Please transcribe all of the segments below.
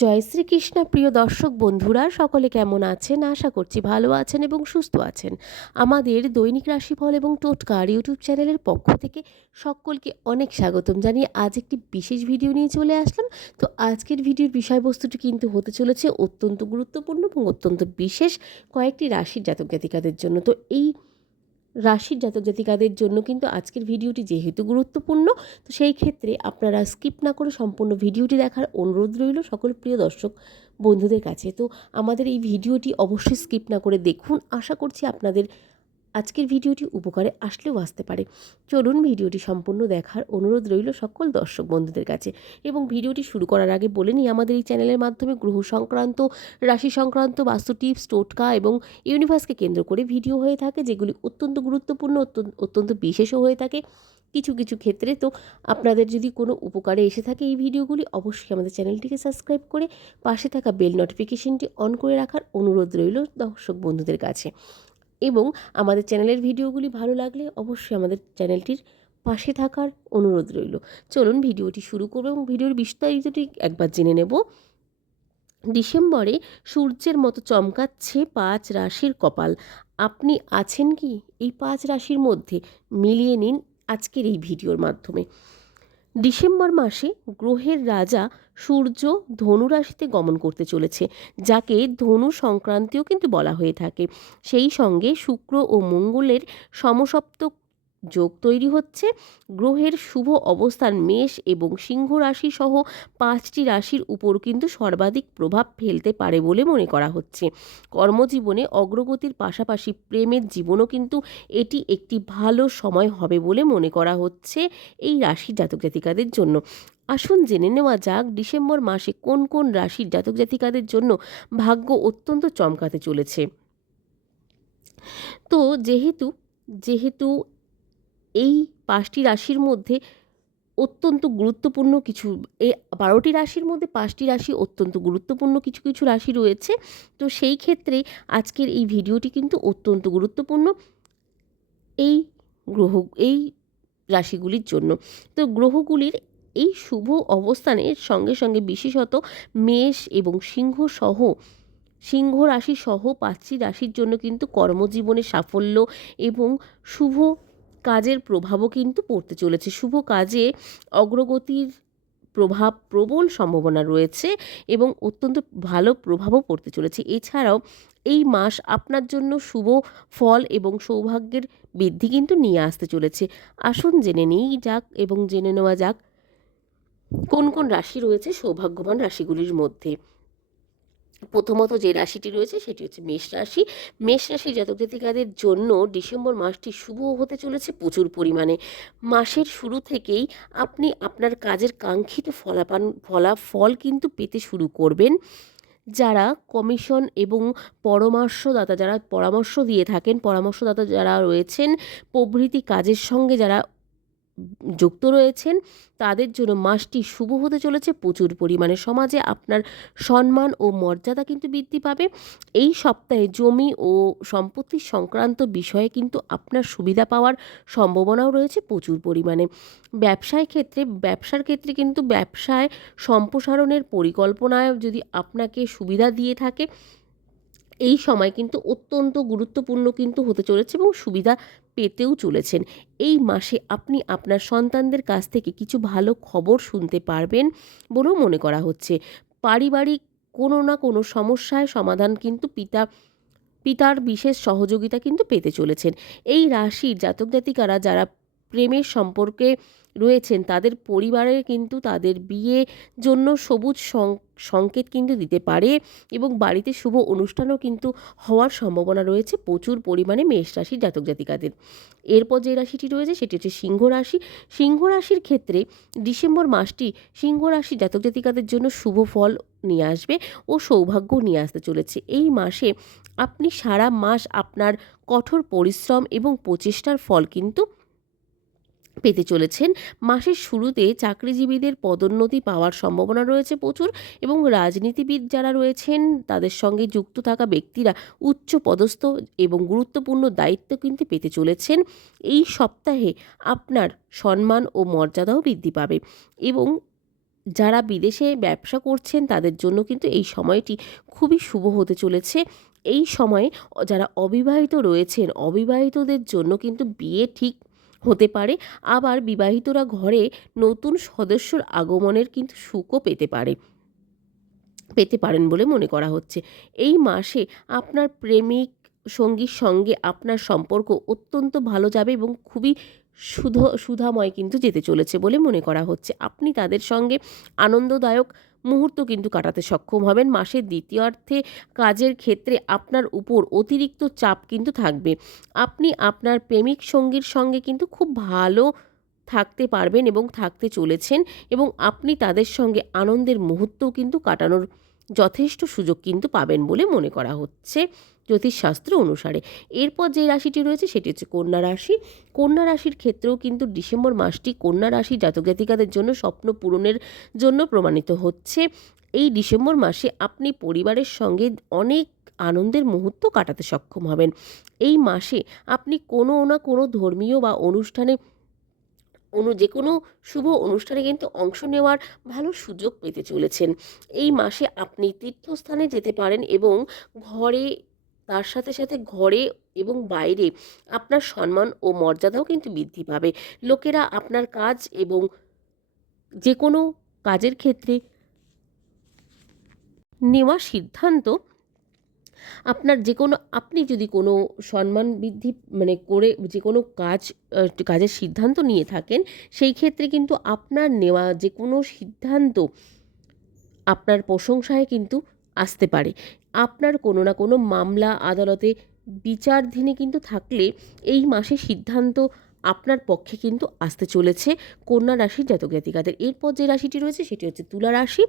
জয় শ্রীকৃষ্ণ, প্রিয় দর্শক বন্ধুরা, সকলে কেমন আছেন? আশা করছি ভালো আছেন এবং সুস্থ আছেন। আমাদের দৈনিক রাশিফল এবং টোটকার ইউটিউব চ্যানেলের পক্ষ থেকে সকলকে অনেক স্বাগতম জানিয়ে আজ একটি বিশেষ ভিডিও নিয়ে চলে আসলাম। তো আজকের ভিডিওর বিষয়বস্তুটি কিন্তু হতে চলেছে অত্যন্ত গুরুত্বপূর্ণ এবং অত্যন্ত বিশেষ কয়েকটি রাশির জাতক জাতিকাদের জন্য। তো এই রাশির জাতক জাতিকাদের জন্য কিন্তু আজকের ভিডিওটি যেহেতু গুরুত্বপূর্ণ, তো সেই ক্ষেত্রে আপনারা স্কিপ না করে সম্পূর্ণ ভিডিওটি দেখার অনুরোধ রইল সকল প্রিয় দর্শক বন্ধুদের কাছে। তো আমাদের এই ভিডিওটি অবশ্যই স্কিপ না করে দেখুন। আশা করছি আপনাদের আজকের ভিডিওটি উপকারে আসলেও আসতে পারে। চলুন ভিডিওটি সম্পূর্ণ দেখার অনুরোধ রইল সকল দর্শক বন্ধুদের কাছে। এবং ভিডিওটি শুরু করার আগে বলে নিই, আমাদের এই চ্যানেলের মাধ্যমে গ্রহ সংক্রান্ত, রাশি সংক্রান্ত, বাস্তু টিপস, টোটকা এবং ইউনিভার্সকে কেন্দ্র করে ভিডিও হয়ে থাকে, যেগুলি অত্যন্ত গুরুত্বপূর্ণ, অত্যন্ত বিশেষও হয়ে থাকে। কিছু কিছু ক্ষেত্রে তো আপনাদের যদি কোনো উপকারে এসে থাকে এই ভিডিওগুলি, অবশ্যই আমাদের চ্যানেলটিকে সাবস্ক্রাইব করে পাশে থাকা বেল নোটিফিকেশনটি অন করে রাখার অনুরোধ রইল দর্শক বন্ধুদের কাছে। এবং আমাদের চ্যানেলের ভিডিওগুলি ভালো লাগলে অবশ্যই আমাদের চ্যানেলটির পাশে থাকার অনুরোধ রইল। চলুন ভিডিওটি শুরু করব এবং ভিডিওর বিস্তারিতটি একবার জেনে নেব। ডিসেম্বরে সূর্যের মতো চমকাচ্ছে পাঁচ রাশির কপাল। আপনি আছেন কি? এই পাঁচ রাশির মধ্যে মিলিয়ে নিন আজকের এই ভিডিওর মাধ্যমে। ডিসেম্বর মাসে গ্রহের রাজা সূর্য ধনু রাশিতে গমন করতে চলেছে, যাকে ধনু সংক্রান্তিও কিন্তু বলা হয়ে থাকে। সেই সঙ্গে শুক্র ও মঙ্গলের সমসপ্তক যোগ তৈরি হচ্ছে। গ্রহের শুভ অবস্থান মেষ এবং সিংহ রাশি সহ পাঁচটি রাশির উপর কিন্তু সর্বাধিক প্রভাব ফেলতে পারে বলে মনে করা হচ্ছে। কর্মজীবনে অগ্রগতির পাশাপাশি প্রেমের জীবনও কিন্তু এটি একটি ভালো সময় হবে বলে মনে করা হচ্ছে এই রাশির জাতক জাতিকাদের জন্য। আসুন জেনে নেওয়া যাক ডিসেম্বর মাসে কোন কোন রাশির জাতক জাতিকাদের জন্য ভাগ্য অত্যন্ত চমকাতে চলেছে। তো যেহেতু যেহেতু এই পাঁচটি রাশির মধ্যে অত্যন্ত গুরুত্বপূর্ণ কিছু, এই বারোটি রাশির মধ্যে পাঁচটি রাশি অত্যন্ত গুরুত্বপূর্ণ কিছু কিছু রাশি রয়েছে। তো সেই ক্ষেত্রে আজকের এই ভিডিওটি কিন্তু অত্যন্ত গুরুত্বপূর্ণ এই গ্রহ, এই রাশিগুলির জন্য। তো গ্রহগুলির এই শুভ অবস্থানের সঙ্গে সঙ্গে বিশেষত মেষ এবং সিংহ সহ, সিংহ রাশি সহ পাঁচটি রাশির জন্য কিন্তু কর্মজীবনে সাফল্য এবং শুভ কাজের প্রভাবও কিন্তু পড়তে চলেছে। শুভ কাজে অগ্রগতির প্রভাব প্রবল সম্ভাবনা রয়েছে এবং অত্যন্ত ভালো প্রভাবও পড়তে চলেছে। এছাড়াও এই মাস আপনার জন্য শুভ ফল এবং সৌভাগ্যের বৃদ্ধি কিন্তু নিয়ে আসতে চলেছে। আসুন জেনে নিই যাক এবং জেনে নেওয়া যাক কোন কোন রাশি রয়েছে সৌভাগ্যবান রাশিগুলির মধ্যে। প্রথমত যে রাশিটি রয়েছে সেটি হচ্ছে মেষ রাশি। মেষ রাশি জাতক জাতিকাদের জন্য ডিসেম্বর মাসটি শুভ হতে চলেছে প্রচুর পরিমাণে। মাসের শুরু থেকেই আপনি আপনার কাজের কাঙ্ক্ষিত ফলাপান, ফলাফল কিন্তু পেতে শুরু করবেন। যারা কমিশন এবং পরামর্শদাতা যারা পরামর্শ দিয়ে থাকেন, পরামর্শদাতা যারা রয়েছেন, প্রভৃতি কাজের সঙ্গে যারা যুক্ত রয়েছেন, তাদের জন্য মাসটি শুভ হতে চলেছে প্রচুর পরিমাণে। সমাজে আপনার সম্মান ও মর্যাদা কিন্তু বৃদ্ধি পাবে। এই সপ্তাহে জমি ও সম্পত্তি সংক্রান্ত বিষয়ে কিন্তু আপনার সুবিধা পাওয়ার সম্ভাবনাও রয়েছে প্রচুর পরিমাণে। ব্যবসায় ক্ষেত্রে, ব্যবসার ক্ষেত্রে কিন্তু ব্যবসায় সম্প্রসারণের পরিকল্পনায় যদি আপনাকে সুবিধা দিয়ে থাকে, এই সময় কিন্তু অত্যন্ত গুরুত্বপূর্ণ কিন্তু হতে চলেছে এবং সুবিধা পেতেও চলেছেন। এই মাসে আপনি আপনার সন্তানদের কাছ থেকে কিছু ভালো খবর শুনতে পারবেন বলেও মনে করা হচ্ছে। পারিবারিক কোনো না কোনো সমস্যায় সমাধান কিন্তু পিতা, পিতার বিশেষ সহযোগিতা কিন্তু পেতে চলেছেন। এই রাশির জাতক জাতিকারা যারা প্রেমের সম্পর্কে রয়েছেন। তাদের পরিবারে কিন্তু তাদের বিয়ে জন্য সবুজ সংকেত কিন্তু দিতে পারে এবং বাড়িতে শুভ অনুষ্ঠানও কিন্তু হওয়ার সম্ভাবনা রয়েছে প্রচুর পরিমাণে মেষ রাশির জাতক জাতিকাদের। এরপর যে রাশিটি রয়েছে সেটি হচ্ছে সিংহ রাশি। সিংহ রাশির ক্ষেত্রে ডিসেম্বর মাসটি সিংহ রাশির জাতক জাতিকাদের জন্য শুভ ফল নিয়ে আসবে ও সৌভাগ্য নিয়ে আসতে চলেছে। এই মাসে আপনি সারা মাস আপনার কঠোর পরিশ্রম এবং প্রচেষ্টার ফল কিন্তু পেতে চলেছেন। মাসের শুরুতে চাকরিজীবীদের পদোন্নতি পাওয়ার সম্ভাবনা রয়েছে প্রচুর এবং রাজনীতিবিদ যারা রয়েছেন, তাদের সঙ্গে যুক্ত থাকা ব্যক্তিরা উচ্চ পদস্থ এবং গুরুত্বপূর্ণ দায়িত্ব কিন্তু পেতে চলেছেন। এই সপ্তাহে আপনার সম্মান ও মর্যাদাও বৃদ্ধি পাবে এবং যারা বিদেশে ব্যবসা করছেন, তাদের জন্য কিন্তু এই সময়টি খুবই শুভ হতে চলেছে। এই সময়ে যারা অবিবাহিত রয়েছেন, অবিবাহিতদের জন্য কিন্তু বিয়ে ঠিক হতে পারে। আবার বিবাহিতরা ঘরে নতুন সদস্যর আগমনের কিন্তু সুখও পেতে পারে। পেতে পারেন বলে মনে করা হচ্ছে। এই মাসে আপনার প্রেমিক সঙ্গীর সঙ্গে আপনার সম্পর্ক অত্যন্ত ভালো যাবে এবং খুবই সুধ, সুধাময় কিন্তু যেতে চলেছে বলে মনে করা হচ্ছে। আপনি তাদের সঙ্গে আনন্দদায়ক মুহূর্ত কিন্তু কাটাতে সক্ষম হবেন। মাসের দ্বিতীয়ার্থে কাজের ক্ষেত্রে আপনার উপর অতিরিক্ত চাপ কিন্তু থাকবে। আপনি আপনার প্রেমিক সঙ্গীর সঙ্গে কিন্তু খুব ভালো থাকতে পারবেন এবং থাকতে চলেছেন এবং আপনি তাদের সঙ্গে আনন্দের মুহূর্তও কিন্তু কাটানোর যথেষ্ট সুযোগ কিন্তু পাবেন বলে মনে করা হচ্ছে। জ্যোতিষশাস্ত্র অনুসারে। এরপর যে রাশিটি রয়েছে সেটি হচ্ছে কন্যা রাশি। কন্যা রাশির ক্ষেত্রেও কিন্তু ডিসেম্বর মাসটি কন্যা রাশি জাতক জাতিকাদের জন্য স্বপ্ন পূরণের জন্য প্রমাণিত হচ্ছে। এই ডিসেম্বর মাসে আপনি পরিবারের সঙ্গে অনেক আনন্দের মুহূর্ত কাটাতে সক্ষম হবেন। এই মাসে আপনি কোনো না কোনো ধর্মীয় বা অনুষ্ঠানে অনু যে কোনো শুভ অনুষ্ঠানে কিন্তু অংশ নেওয়ার ভালো সুযোগ পেতে চলেছেন। এই মাসে আপনি তীর্থস্থানে যেতে পারেন এবং ঘরে তার সাথে সাথে ঘরে এবং বাইরে আপনার সম্মান ও মর্যাদাও কিন্তু বৃদ্ধি পাবে। লোকেরা আপনার কাজ এবং যে কোনো কাজের ক্ষেত্রে নেওয়া সিদ্ধান্ত আপনার যে কোনো আপনি যদি কোনো সম্মান বৃদ্ধি মানে করে যে কোনো কাজ কাজের সিদ্ধান্ত নিয়ে থাকেন, সেই ক্ষেত্রে কিন্তু আপনার নেওয়া যে কোনো সিদ্ধান্ত আপনার প্রশংসায় কিন্তু আসতে পারে। আপনার কোনো না কোনো মামলা আদালতে বিচারধীনে কিন্তু থাকলে এই মাসে সিদ্ধান্ত আপনার পক্ষে কিন্তু আসতে চলেছে কন্যা রাশির জাতক জাতিকাদের। এরপর যে রাশিটি রয়েছে সেটি হচ্ছে তুলা রাশি।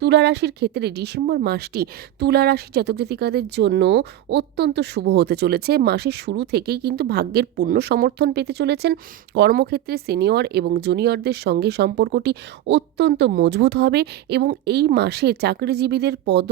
তুলা রাশির ক্ষেত্রে ডিসেম্বর মাসটি তুলা রাশির জাতক জাতিকাদের জন্য অত্যন্ত শুভ হতে চলেছে। মাসের শুরু থেকেই কিন্তু ভাগ্যের পূর্ণ সমর্থন পেতে চলেছেন। কর্মক্ষেত্রে সিনিয়র এবং জুনিয়রদের সঙ্গে সম্পর্কটি অত্যন্ত মজবুত হবে এবং এই মাসে চাকরিজীবীদের পদ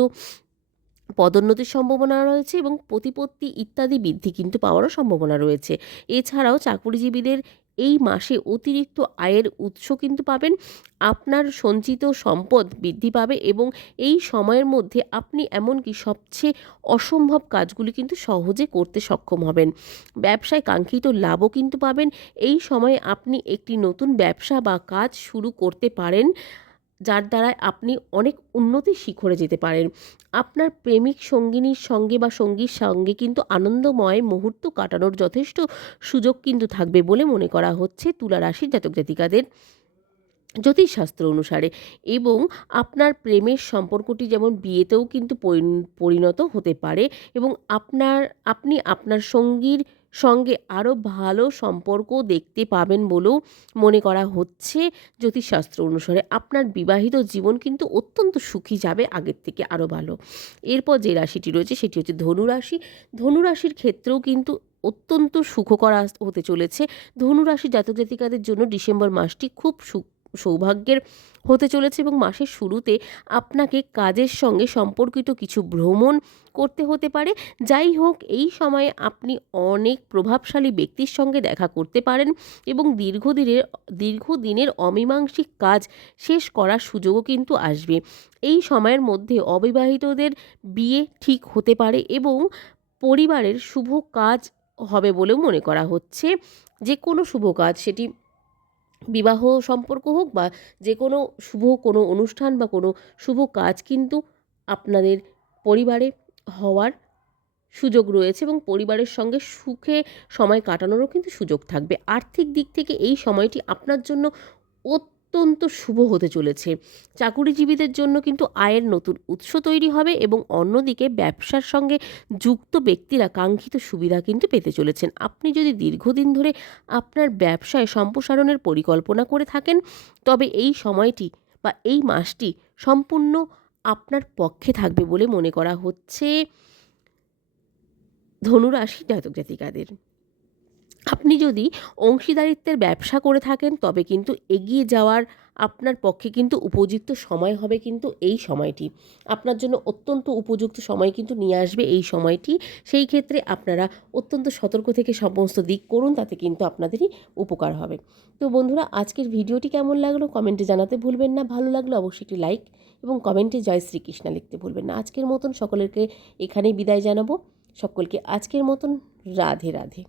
পদোন্নতির সম্ভাবনা রয়েছে এবং প্রতিপত্তি ইত্যাদি বৃদ্ধি কিন্তু পাওয়ারও সম্ভাবনা রয়েছে। এছাড়াও চাকুরিজীবীদের এই মাসে অতিরিক্ত আয়ের উৎস কিন্তু পাবেন। আপনার সঞ্চিত সম্পদ বৃদ্ধি পাবে এবং এই সময়ের মধ্যে আপনি এমনকি সবচেয়ে অসম্ভব কাজগুলি কিন্তু সহজে করতে সক্ষম হবেন। ব্যবসায় কাঙ্ক্ষিত লাভও কিন্তু পাবেন। এই সময়ে আপনি একটি নতুন ব্যবসা বা কাজ শুরু করতে পারেন। যার দ্বারায় আপনি অনেক উন্নতির শিখরে যেতে পারেন। আপনার প্রেমিক সঙ্গিনীর সঙ্গে বা সঙ্গীর সঙ্গে কিন্তু আনন্দময় মুহূর্ত কাটানোর যথেষ্ট সুযোগ কিন্তু থাকবে বলে মনে করা হচ্ছে তুলা রাশির জাতক জাতিকাদের জ্যোতিষশাস্ত্র অনুসারে এবং আপনার প্রেমের সম্পর্কটি যেমন বিয়েতেও কিন্তু পরিণত হতে পারে এবং আপনার, আপনি আপনার সঙ্গীর সঙ্গে আরও ভালো সম্পর্ক দেখতে পাবেন বলেও মনে করা হচ্ছে জ্যোতিষশাস্ত্র অনুসারে। আপনার বিবাহিত জীবন কিন্তু অত্যন্ত সুখী যাবে আগের থেকে আরও ভালো। এরপর যে রাশিটি রয়েছে সেটি হচ্ছে ধনুরাশি ধনুরাশির ক্ষেত্রেও কিন্তু অত্যন্ত সুখকর হতে চলেছে। ধনুরাশি জাতক জাতিকাদের জন্য ডিসেম্বর মাসটি খুব সুখ সৌভাগ্যের হতে চলেছে এবং মাসের শুরুতে আপনাকে কাজের সঙ্গে সম্পর্কিত কিছু ভ্রমণ করতে হতে পারে। যাই হোক, এই সময়ে আপনি অনেক প্রভাবশালী ব্যক্তির সঙ্গে দেখা করতে পারেন এবং দীর্ঘদিনের দীর্ঘদিনের অমীমাংসিক কাজ শেষ করার সুযোগও কিন্তু আসবে। এই সময়ের মধ্যে অবিবাহিতদের বিয়ে ঠিক হতে পারে এবং পরিবারের শুভ কাজ হবে বলেও মনে করা হচ্ছে। যে কোনো শুভ কাজ, সেটি বিবাহ সম্পর্ক হোক বা যে কোনো শুভ কোনো অনুষ্ঠান বা কোনো শুভ কাজ কিন্তু আপনাদের পরিবারে হওয়ার সুযোগ রয়েছে এবং পরিবারের সঙ্গে সুখে সময় কাটানোরও কিন্তু সুযোগ থাকবে। আর্থিক দিক থেকে এই সময়টি আপনার জন্য অত্যন্ত শুভ হতে চলেছে। চাকুরিজীবীদের জন্য কিন্তু আয়ের নতুন উৎস তৈরি হবে এবং অন্যদিকে ব্যবসার সঙ্গে যুক্ত ব্যক্তিরা কাঙ্ক্ষিত সুবিধা কিন্তু পেতে চলেছেন। আপনি যদি দীর্ঘদিন ধরে আপনার ব্যবসায় সম্প্রসারণের পরিকল্পনা করে থাকেন, তবে এই সময়টি বা এই মাসটি সম্পূর্ণ আপনার পক্ষে থাকবে বলে মনে করা হচ্ছে ধনুরাশি জাতক জাতিকাদের। আপনি যদি অংশীদারিত্বের ব্যবসা করে থাকেন, তবে কিন্তু এগিয়ে যাওয়ার আপনার পক্ষে কিন্তু উপযুক্ত সময় হবে কিন্তু এই সময়টি। আপনার জন্য অত্যন্ত উপযুক্ত সময় কিন্তু নিয়ে আসবে এই সময়টি। সেই ক্ষেত্রে আপনারা অত্যন্ত সতর্ক থেকে সমস্ত দিক করুন, তাতে কিন্তু আপনাদেরই উপকার হবে। তো বন্ধুরা, আজকের ভিডিওটি কেমন লাগল কমেন্টে জানাতে ভুলবেন না। ভালো লাগল অবশ্যই একটি লাইক এবং কমেন্টে জয় শ্রীকৃষ্ণ লিখতে ভুলবেন না। আজকের মতন সকলকে এখানেই বিদায় জানাব। সকলকে আজকের মতন রাধে রাধে।